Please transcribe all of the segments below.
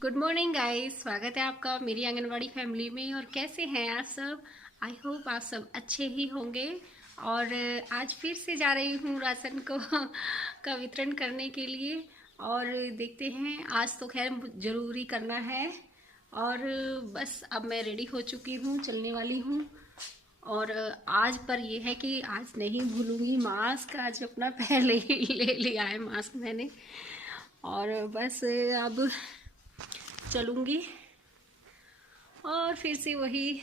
Good morning guys, स्वागत है आपका मेरी आंगनवाड़ी फैमिली में। और कैसे हैं आप सब? आई होप आप सब अच्छे ही होंगे। और आज फिर से जा रही हूँ राशन को का वितरण करने के लिए। और देखते हैं, आज तो खैर ज़रूरी करना है। और बस अब मैं रेडी हो चुकी हूँ, चलने वाली हूँ। और आज पर यह है कि आज नहीं भूलूंगी मास्क। आज अपना पहले ही ले लिया है मास्क मैंने। और बस अब चलूँगी और फिर से वही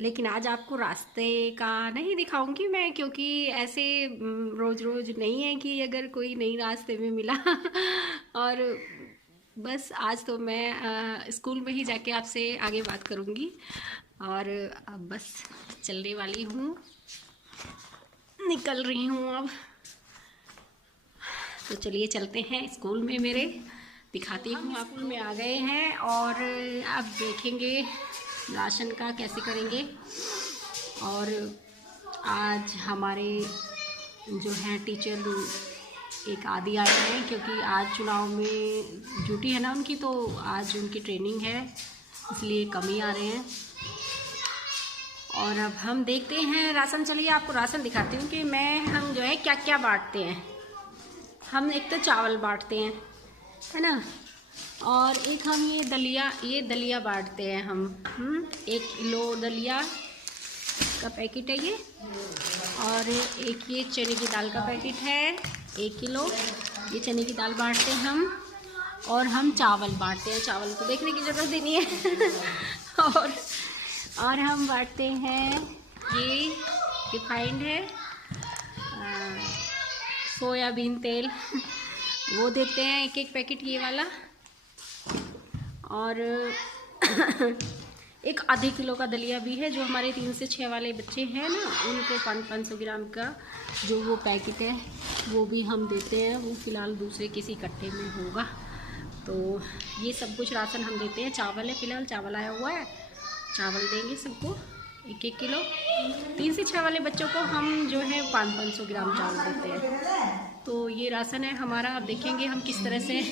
लेकिन आज आपको रास्ते का नहीं दिखाऊंगी मैं, क्योंकि ऐसे रोज रोज नहीं है कि अगर कोई नई रास्ते में मिला और बस आज तो मैं स्कूल में ही जाके आपसे आगे बात करूंगी। और अब बस चलने वाली हूँ, निकल रही हूँ अब। तो चलिए चलते हैं स्कूल में मेरे, दिखाती हूँ आप। स्कूल में आ गए हैं और अब देखेंगे राशन का कैसे करेंगे। और आज हमारे जो हैं टीचर एक आदि आए हैं, क्योंकि आज चुनाव में ड्यूटी है ना उनकी, तो आज उनकी ट्रेनिंग है, इसलिए कम ही आ रहे हैं। और अब हम देखते हैं राशन। चलिए आपको राशन दिखाती हूँ कि हम जो है क्या क्या बांटते हैं। हम एक तो चावल बांटते हैं, है ना, और एक हम ये दलिया बांटते हैं हम। 1 किलो दलिया का पैकेट है ये। और एक ये चने की दाल का पैकेट है 1 किलो, ये चने की दाल बांटते हैं हम। और हम चावल बांटते हैं, चावल को देखने की ज़रूरत ही नहीं है और हम बांटते हैं ये रिफाइंड है, सोयाबीन तेल वो देते हैं 1 पैकेट ये वाला। और एक आधे किलो का दलिया भी है, जो हमारे 3 से 6 वाले बच्चे हैं ना, उनको 500 ग्राम का जो वो पैकेट है वो भी हम देते हैं। वो फ़िलहाल दूसरे किसी कट्टे में होगा। तो ये सब कुछ राशन हम देते हैं। चावल है, फ़िलहाल चावल आया हुआ है, चावल देंगे सबको 1-1 किलो। 3 से 6 वाले बच्चों को हम जो है 500 ग्राम चावल देते हैं। तो ये राशन है हमारा। अब देखेंगे हम किस तरह से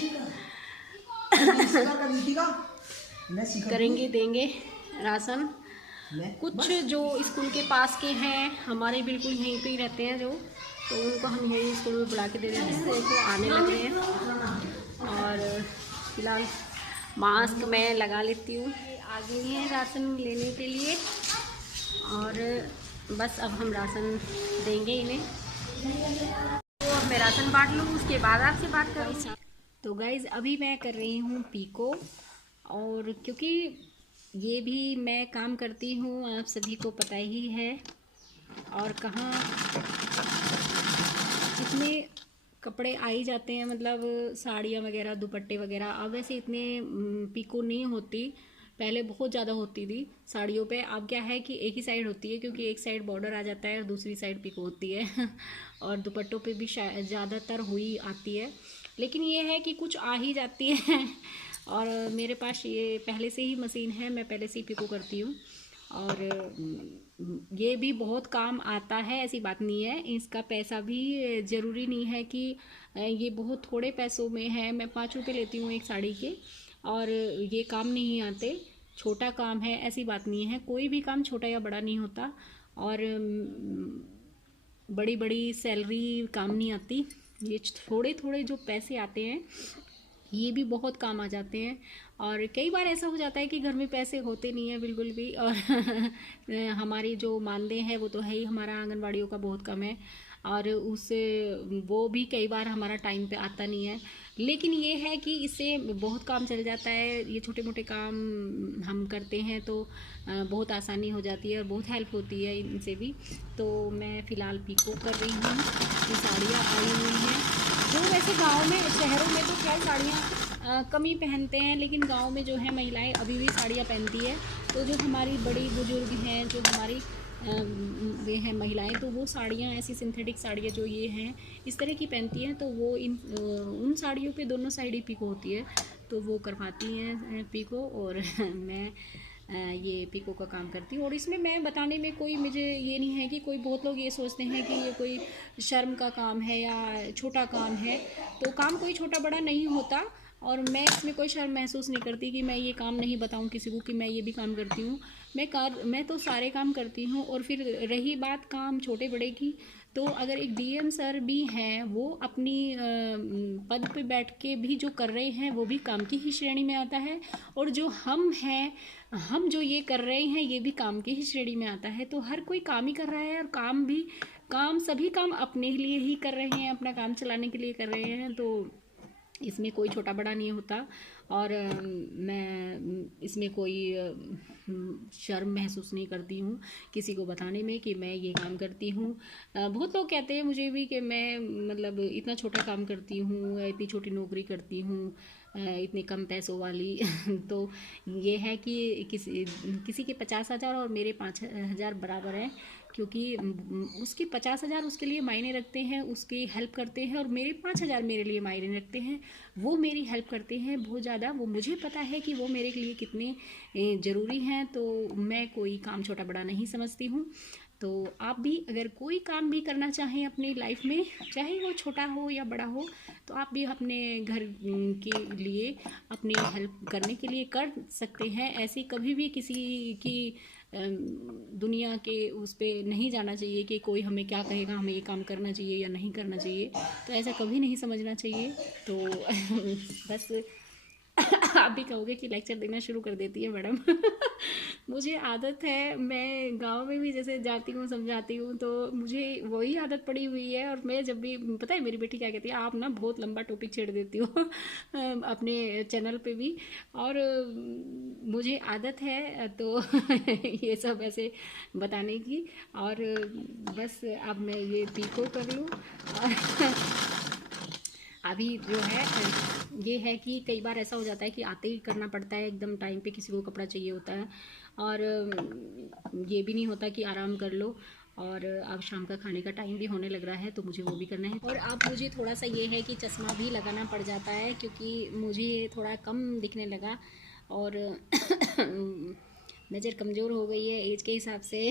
करेंगे, देंगे राशन। कुछ जो स्कूल के पास के हैं, हमारे बिल्कुल यहीं पे ही रहते हैं जो, तो उनको हम यहीं स्कूल में बुला के दे देते हैं। देखो आने लग रहे हैं। और फिलहाल मास्क मैं लगा लेती हूँ। आ गई हैं राशन लेने के लिए और बस अब हम राशन देंगे इन्हें। तो अब मैं राशन बांट लूँ, उसके बाद आपसे बात करूँ। तो गाइज़ अभी मैं कर रही हूँ पीको। और क्योंकि ये भी मैं काम करती हूँ, आप सभी को पता ही है। और कहाँ इतने कपड़े आ ही जाते हैं, मतलब साड़ियाँ वगैरह, दुपट्टे वगैरह। अब वैसे इतने पीको नहीं होती, पहले बहुत ज़्यादा होती थी साड़ियों पे। अब क्या है कि एक ही साइड होती है, क्योंकि एक साइड बॉर्डर आ जाता है और दूसरी साइड पिको होती है और दुपट्टों पे भी ज़्यादातर हुई आती है। लेकिन ये है कि कुछ आ ही जाती है और मेरे पास ये पहले से ही मशीन है, मैं पहले से ही पिको करती हूँ। और ये भी बहुत काम आता है, ऐसी बात नहीं है। इसका पैसा भी ज़रूरी नहीं है कि ये बहुत थोड़े पैसों में है। मैं 5 रुपये लेती हूँ एक साड़ी के, और ये काम नहीं आते। छोटा काम है, ऐसी बात नहीं है। कोई भी काम छोटा या बड़ा नहीं होता। और बड़ी बड़ी सैलरी काम नहीं आती। ये थोड़े थोड़े जो पैसे आते हैं ये भी बहुत काम आ जाते हैं। और कई बार ऐसा हो जाता है कि घर में पैसे होते नहीं है बिल्कुल भी। और हमारी जो मानदेय है वो तो है ही, हमारा आंगनवाड़ियों का बहुत कम है, और उससे वो भी कई बार हमारा टाइम पे आता नहीं है। लेकिन ये है कि इससे बहुत काम चल जाता है। ये छोटे मोटे काम हम करते हैं तो बहुत आसानी हो जाती है और बहुत हेल्प होती है इनसे भी। तो मैं फ़िलहाल पीको कर रही हूँ। ये साड़ियाँ आई हुई हैं, जो वैसे गांव में, शहरों में तो खैर साड़ियाँ कम ही पहनते हैं, लेकिन गांव में जो है महिलाएं अभी भी साड़ियाँ पहनती है। तो जो हमारी बड़ी बुजुर्ग हैं, जो हमारी वे हैं महिलाएं, तो वो साड़ियाँ ऐसी सिंथेटिक साड़ियाँ जो ये हैं इस तरह की पहनती हैं। तो वो उन साड़ियों पे दोनों साइड ही पिको होती है, तो वो करवाती हैं पिको। और मैं ये पिको का काम करती हूँ। और इसमें मैं बताने में कोई मुझे ये नहीं है कि कोई, बहुत लोग ये सोचते हैं कि ये कोई शर्म का काम है या छोटा काम है, तो काम कोई छोटा बड़ा नहीं होता। और मैं इसमें कोई शर्म महसूस नहीं करती कि मैं ये काम नहीं बताऊं किसी को कि मैं ये भी काम करती हूँ। मैं तो सारे काम करती हूँ। और फिर रही बात काम छोटे बड़े की, तो अगर एक डीएम सर भी हैं, वो अपनी पद पे बैठ के भी जो कर रहे हैं वो भी काम की ही श्रेणी में आता है। और जो हम हैं, हम जो ये कर रहे हैं ये भी काम की ही श्रेणी में आता है। तो हर कोई काम ही कर रहा है, और काम सभी काम अपने लिए ही कर रहे हैं, अपना काम चलाने के लिए कर रहे हैं। तो इसमें कोई छोटा बड़ा नहीं होता। और मैं इसमें कोई शर्म महसूस नहीं करती हूँ किसी को बताने में कि मैं ये काम करती हूँ। बहुत लोग कहते हैं मुझे भी कि मैं मतलब इतना छोटा काम करती हूँ, इतनी छोटी नौकरी करती हूँ, इतने कम पैसों वाली। तो ये है कि किसी के 50,000 और मेरे 5,000 बराबर हैं, क्योंकि उसके 50,000 उसके लिए मायने रखते हैं, उसकी हेल्प करते हैं, और मेरे 5,000 मेरे लिए मायने रखते हैं। वो मेरी हेल्प करते हैं बहुत ज़्यादा, वो मुझे पता है कि वो मेरे लिए कितने ज़रूरी हैं। तो मैं कोई काम छोटा बड़ा नहीं समझती हूँ। तो आप भी अगर कोई काम भी करना चाहें अपनी लाइफ में, चाहे वो छोटा हो या बड़ा हो, तो आप भी अपने घर के लिए, अपनी हेल्प करने के लिए कर सकते हैं। ऐसी कभी भी किसी की दुनिया के उस पर नहीं जाना चाहिए कि कोई हमें क्या कहेगा, हमें ये काम करना चाहिए या नहीं करना चाहिए, तो ऐसा कभी नहीं समझना चाहिए। तो बस आप भी कहोगे कि लेक्चर देना शुरू कर देती है मैडम। मुझे आदत है, मैं गांव में भी जैसे जाती हूँ समझाती हूँ, तो मुझे वही आदत पड़ी हुई है। और मैं जब भी, पता है मेरी बेटी क्या कहती है, आप ना बहुत लंबा टॉपिक छेड़ देती हो अपने चैनल पे भी। और मुझे आदत है तो ये सब ऐसे बताने की। और बस अब मैं ये पीको कर लूँ। और अभी जो है ये है कि कई बार ऐसा हो जाता है कि आते ही करना पड़ता है, एकदम टाइम पे किसी को कपड़ा चाहिए होता है, और ये भी नहीं होता कि आराम कर लो। और अब शाम का खाने का टाइम भी होने लग रहा है, तो मुझे वो भी करना है। और अब मुझे थोड़ा सा ये है कि चश्मा भी लगाना पड़ जाता है, क्योंकि मुझे थोड़ा कम दिखने लगा, और नज़र कमज़ोर हो गई है एज के हिसाब से।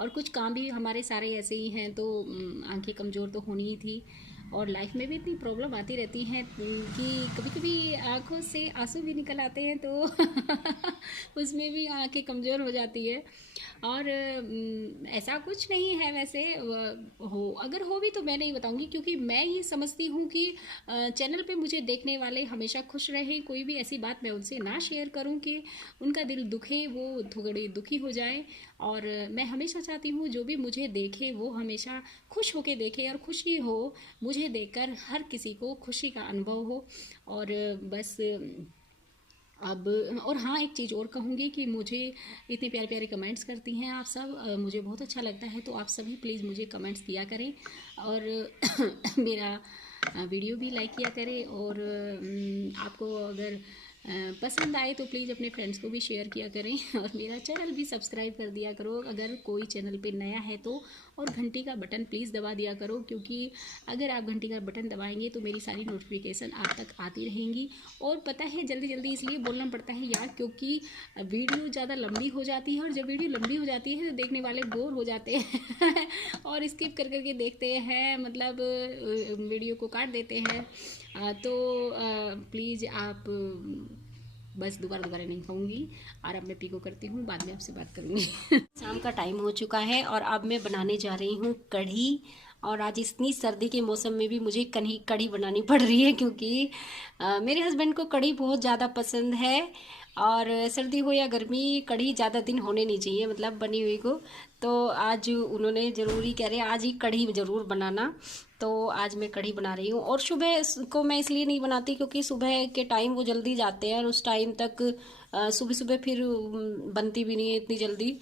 और कुछ काम भी हमारे सारे ऐसे ही हैं, तो आंखें कमज़ोर तो होनी ही थी। और लाइफ में भी इतनी प्रॉब्लम आती रहती हैं कि कभी कभी आंखों से आंसू भी निकल आते हैं, तो उसमें भी आंखें कमज़ोर हो जाती है। और ऐसा कुछ नहीं है वैसे, अगर हो भी तो मैं नहीं बताऊंगी, क्योंकि मैं ये समझती हूँ कि चैनल पे मुझे देखने वाले हमेशा खुश रहें। कोई भी ऐसी बात मैं उनसे ना शेयर करूँ कि उनका दिल दुखे, वो थोड़ी दुखी हो जाए। और मैं हमेशा चाहती हूँ जो भी मुझे देखे वो हमेशा खुश होके देखे, और खुशी हो मुझे देखकर, हर किसी को खुशी का अनुभव हो। और बस अब, और हाँ एक चीज़ और कहूँगी कि मुझे इतने प्यारे प्यारे कमेंट्स करती हैं आप सब, मुझे बहुत अच्छा लगता है। तो आप सभी प्लीज़ मुझे कमेंट्स किया करें, और मेरा वीडियो भी लाइक किया करें। और आपको अगर पसंद आए तो प्लीज़ अपने फ्रेंड्स को भी शेयर किया करें, और मेरा चैनल भी सब्सक्राइब कर दिया करो अगर कोई चैनल पे नया है तो। और घंटी का बटन प्लीज़ दबा दिया करो, क्योंकि अगर आप घंटी का बटन दबाएंगे तो मेरी सारी नोटिफिकेशन आप तक आती रहेंगी। और पता है जल्दी जल्दी इसलिए बोलना पड़ता है यार, क्योंकि वीडियो ज़्यादा लंबी हो जाती है, और जब वीडियो लंबी हो जाती है तो देखने वाले बोर हो जाते हैं और स्किप कर करके देखते हैं, मतलब वीडियो को काट देते हैं। तो प्लीज़ आप, बस दोबारा नहीं कहूँगी। और अब मैं पीको करती हूँ, बाद में आपसे बात करूँगी। शाम का टाइम हो चुका है, और अब मैं बनाने जा रही हूँ कढ़ी। और आज इतनी सर्दी के मौसम में भी मुझे कढ़ी बनानी पड़ रही है, क्योंकि मेरे हस्बैंड को कढ़ी बहुत ज़्यादा पसंद है। और सर्दी हो या गर्मी, कढ़ी ज़्यादा दिन होने नहीं चाहिए, मतलब बनी हुई को। तो आज उन्होंने ज़रूरी कह रहे आज ही कढ़ी ज़रूर बनाना, तो आज मैं कढ़ी बना रही हूँ। और सुबह को मैं इसलिए नहीं बनाती क्योंकि सुबह के टाइम वो जल्दी जाते हैं, और उस टाइम तक सुबह सुबह फिर बनती भी नहीं है इतनी जल्दी।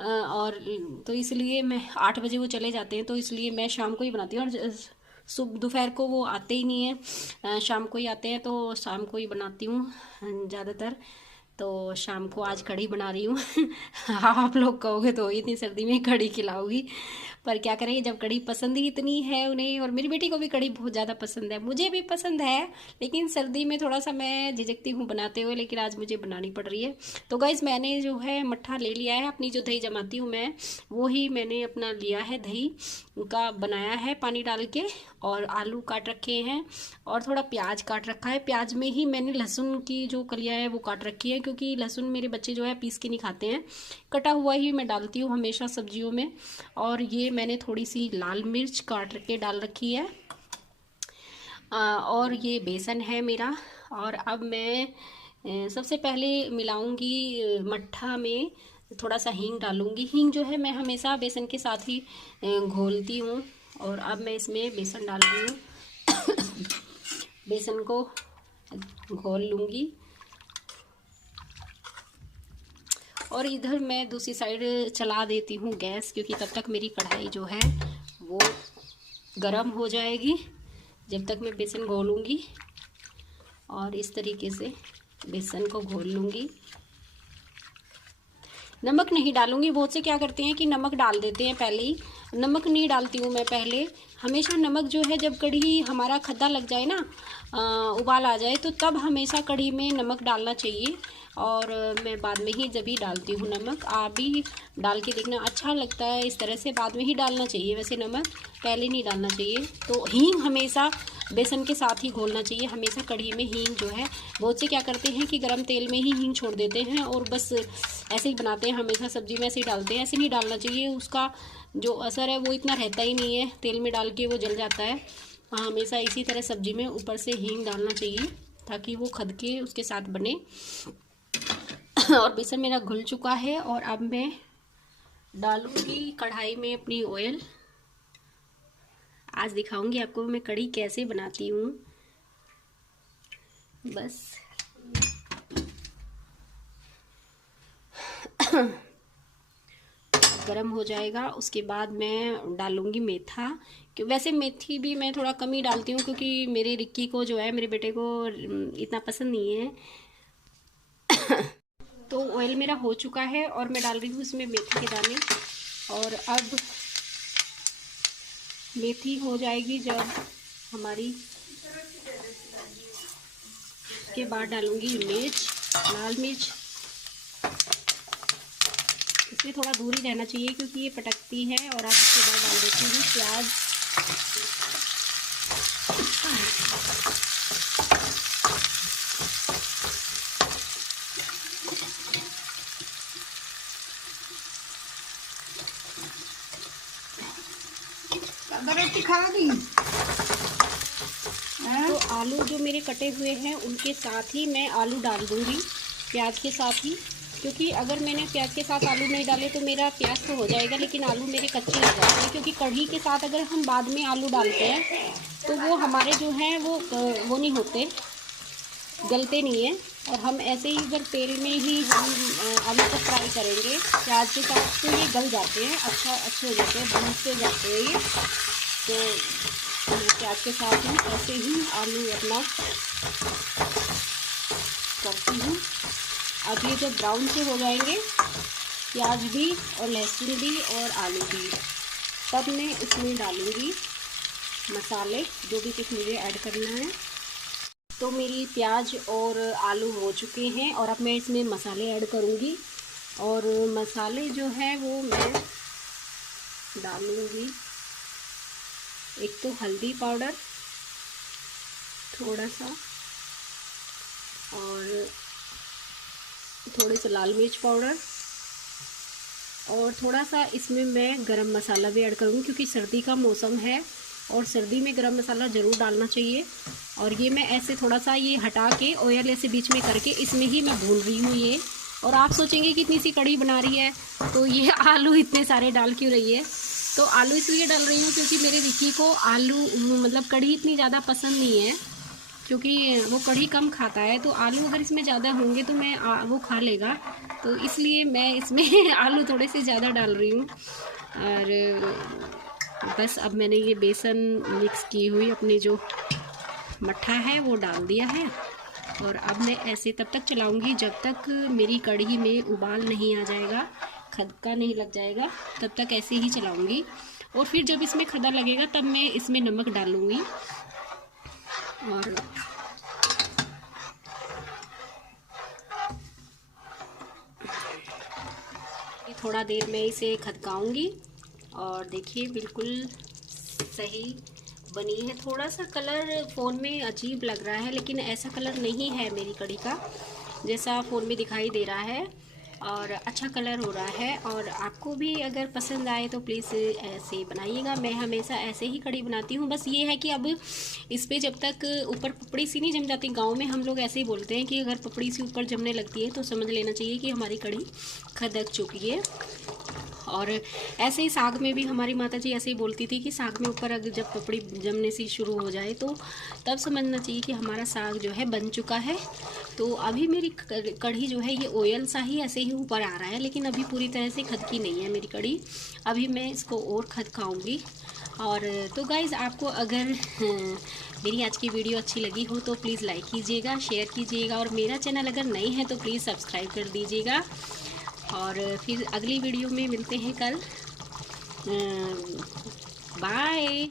और तो इसलिए मैं 8 बजे वो चले जाते हैं, तो इसलिए मैं शाम को ही बनाती हूँ। और दोपहर को वो आते ही नहीं है, शाम को ही आते हैं, तो शाम को ही बनाती हूँ ज़्यादातर। तो शाम को आज कढ़ी बना रही हूँ। आप लोग कहोगे तो इतनी सर्दी में कढ़ी खिलाओगी, पर क्या करेंगे जब कढ़ी पसंद ही इतनी है उन्हें, और मेरी बेटी को भी कढ़ी बहुत ज़्यादा पसंद है, मुझे भी पसंद है, लेकिन सर्दी में थोड़ा सा मैं झिझकती हूँ बनाते हुए, लेकिन आज मुझे बनानी पड़ रही है। तो गाइस मैंने जो है मट्ठा ले लिया है, अपनी जो दही जमाती हूँ मैं वो ही मैंने अपना लिया है, दही का बनाया है पानी डाल के, और आलू काट रखे हैं और थोड़ा प्याज काट रखा है। प्याज में ही मैंने लहसुन की जो कलियां है वो काट रखी है, क्योंकि लहसुन मेरे बच्चे जो है पीस के नहीं खाते हैं, कटा हुआ ही मैं डालती हूँ हमेशा सब्जियों में। और ये मैंने थोड़ी सी लाल मिर्च काट के डाल रखी है, और ये बेसन है मेरा। और अब मैं सबसे पहले मिलाऊंगी मट्ठा में थोड़ा सा हींग डालूंगी। हींग जो है मैं हमेशा बेसन के साथ ही घोलती हूँ, और अब मैं इसमें बेसन डाल रही हूँ। बेसन को घोल लूँगी, और इधर मैं दूसरी साइड चला देती हूँ गैस, क्योंकि तब तक मेरी कढ़ाई जो है वो गरम हो जाएगी जब तक मैं बेसन घोलूँगी। और इस तरीके से बेसन को घोल लूँगी। नमक नहीं डालूँगी, बहुत से क्या करते हैं कि नमक डाल देते हैं पहले ही, नमक नहीं डालती हूँ मैं पहले। हमेशा नमक जो है जब कढ़ी हमारा खद्दा लग जाए ना, उबाल आ जाए, तो तब हमेशा कढ़ी में नमक डालना चाहिए, और मैं बाद में ही जब ही डालती हूँ नमक। आप भी डाल के देखना, अच्छा लगता है इस तरह से, बाद में ही डालना चाहिए वैसे, नमक पहले नहीं डालना चाहिए। तो हींग हमेशा बेसन के साथ ही घोलना चाहिए, हमेशा कढ़ी में हींग जो है, बहुत से क्या करते हैं कि गरम तेल में ही हींग छोड़ देते हैं और बस ऐसे ही बनाते हैं, हमेशा सब्जी में ऐसे ही डालते हैं। ऐसे नहीं डालना चाहिए, उसका जो असर है वो इतना रहता ही नहीं है, तेल में डाल के वो जल जाता है। हमेशा इसी तरह सब्जी में ऊपर से हींग डालना चाहिए, ताकि वो खद के उसके साथ बने। और बेसन मेरा घुल चुका है, और अब मैं डालूंगी कढ़ाई में अपनी ऑयल। आज दिखाऊंगी आपको मैं कढ़ी कैसे बनाती हूँ। बस गरम हो जाएगा, उसके बाद मैं डालूंगी मेथा। कि वैसे मेथी भी मैं थोड़ा कम ही डालती हूँ, क्योंकि मेरे रिक्की को जो है, मेरे बेटे को इतना पसंद नहीं है। तो ऑयल मेरा हो चुका है, और मैं डाल रही हूँ इसमें मेथी के दाने। और अब मेथी हो जाएगी जब हमारी, के बाद डालूंगी मिर्च, लाल मिर्च। इसमें थोड़ा दूर ही रहना चाहिए क्योंकि ये पटकती है। और अब इसके बाद डाल देती हूँ प्याज। रोटी खा दी। तो आलू जो मेरे कटे हुए हैं उनके साथ ही मैं आलू डाल दूंगी, प्याज के साथ ही, क्योंकि अगर मैंने प्याज के साथ आलू नहीं डाले तो मेरा प्याज तो हो जाएगा लेकिन आलू मेरे कच्चे रह जाते हैं। क्योंकि कढ़ी के साथ अगर हम बाद में आलू डालते हैं तो वो हमारे जो हैं वो नहीं होते, गलते नहीं हैं। और हम ऐसे ही अगर तेल में ही हम आलू को फ्राई करेंगे प्याज के साथ तो ये गल जाते हैं, अच्छे हो जाते हैं, भून से जाते हैं ये। तो प्याज के साथ ही ऐसे ही आलू अपना करती हूँ। अब ये जब ब्राउन से हो जाएंगे प्याज भी और लहसुन भी और आलू भी, तब मैं इसमें डालूँगी मसाले जो भी कुछ मुझे ऐड करना है। तो मेरी प्याज और आलू हो चुके हैं और अब मैं इसमें मसाले ऐड करूँगी। और मसाले जो है वो मैं डालूँगी, एक तो हल्दी पाउडर थोड़ा सा, और थोड़े से लाल मिर्च पाउडर, और थोड़ा सा इसमें मैं गरम मसाला भी ऐड करूँगी क्योंकि सर्दी का मौसम है और सर्दी में गरम मसाला ज़रूर डालना चाहिए। और ये मैं ऐसे थोड़ा सा ये हटा के ऑयल ऐसे बीच में करके इसमें ही मैं भून रही हूँ ये। और आप सोचेंगे कि इतनी सी कढ़ी बना रही है तो ये आलू इतने सारे डाल क्यों रही है। तो आलू इसलिए डाल रही हूँ क्योंकि मेरे रिक्की को आलू मतलब कढ़ी इतनी ज़्यादा पसंद नहीं है, क्योंकि वो कढ़ी कम खाता है। तो आलू अगर इसमें ज़्यादा होंगे तो वो खा लेगा, तो इसलिए मैं इसमें आलू थोड़े से ज़्यादा डाल रही हूँ। और बस अब मैंने ये बेसन मिक्स की हुई अपनी जो मट्ठा है वो डाल दिया है और अब मैं ऐसे तब तक चलाऊंगी जब तक मेरी कढ़ी में उबाल नहीं आ जाएगा, खदका नहीं लग जाएगा, तब तक ऐसे ही चलाऊंगी। और फिर जब इसमें खदा लगेगा तब मैं इसमें नमक डालूंगी। और थोड़ा देर मैं इसे खदकाऊंगी और देखिए बिल्कुल सही बनी है। थोड़ा सा कलर फ़ोन में अजीब लग रहा है, लेकिन ऐसा कलर नहीं है मेरी कढ़ी का जैसा फ़ोन में दिखाई दे रहा है, और अच्छा कलर हो रहा है। और आपको भी अगर पसंद आए तो प्लीज़ ऐसे बनाइएगा। मैं हमेशा ऐसे ही कढ़ी बनाती हूँ। बस ये है कि अब इस पर जब तक ऊपर पपड़ी सी नहीं जम जाती, गांव में हम लोग ऐसे ही बोलते हैं कि अगर पपड़ी सी ऊपर जमने लगती है तो समझ लेना चाहिए कि हमारी कढ़ी खदक चुकी है। और ऐसे ही साग में भी हमारी माता जी ऐसे ही बोलती थी कि साग में ऊपर अगर जब पपड़ी जमने से शुरू हो जाए तो तब समझना चाहिए कि हमारा साग जो है बन चुका है। तो अभी मेरी कढ़ी जो है ये ऑयल सा ही ऐसे ही ऊपर आ रहा है, लेकिन अभी पूरी तरह से खदकी नहीं है मेरी कढ़ी। अभी मैं इसको और खदकाऊंगी। और तो गाइज़, आपको अगर मेरी आज की वीडियो अच्छी लगी हो तो प्लीज़ लाइक कीजिएगा, शेयर कीजिएगा, और मेरा चैनल अगर नए हैं तो प्लीज़ सब्सक्राइब कर दीजिएगा। और फिर अगली वीडियो में मिलते हैं कल। बाय।